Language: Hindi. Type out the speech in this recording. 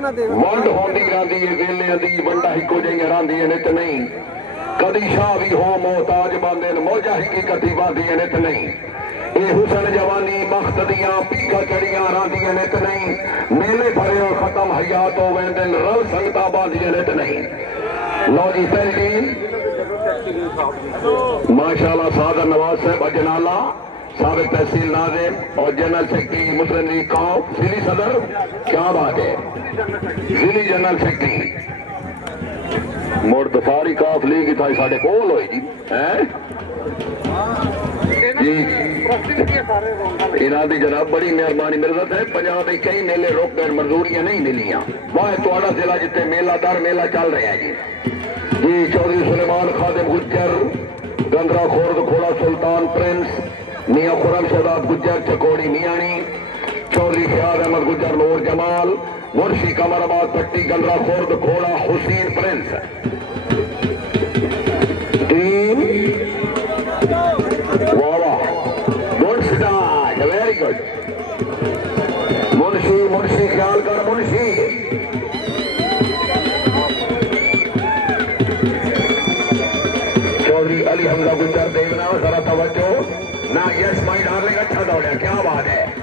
वंड होंदी रहंदी है वेलियां दी वंडा हिको जिहियां रहंदियां ने ते नहीं कदी शाह भी हो मोहताज बांदे मौजा ही कट्ठी बांधियां ने ते नहीं ये हुसन जवानी बख्त दियां पीका चढ़ियां रहंदियां ने ते नहीं मेले भरे खत्म हयात हो वेंदे रल संगता बांधियां ने ते नहीं। लो जी पहली माशाल्लाह सादर नवाज साहब अजनाला साबिक तहसील नाज़िम और जनरल सेक्रेटरी मुस्लिम लीग कौम जिली सदर, क्या बात है, जिली जनरल सेक्रेटरी मोड़ दफारी काफ लीग था साढ़े कोल होई जी हैं जी इन्हां दी जनाब बड़ी मेहरबानी। मेरे है पंजाब में कई मेले रोक गए, मंजूरियां नहीं मिलियां, वह थोड़ा जिला जितने मेला दर मेला चल रहा है जी चौधरी सुलेमान खादिम गुज्जर गंदरा खोर्द खोड़ा सुल्तान प्रिंस मियाँ खुरम शहजाद गुज्जर चकोड़ी मियाणी चौधरी ख्याल अहमद गुज्जर नूर जमाल मुर्शी कमराबाद पट्टी गंदरा खोर्द खोड़ा हुसैन प्रिंस टीम वाह good start very good Munshi ख्याल कर मुंशी चौधरी अली हमजा गुज्जर देखना जरा तवज्जो ना यस माई डार्लिंग अच्छा दौड़ा, क्या बात है।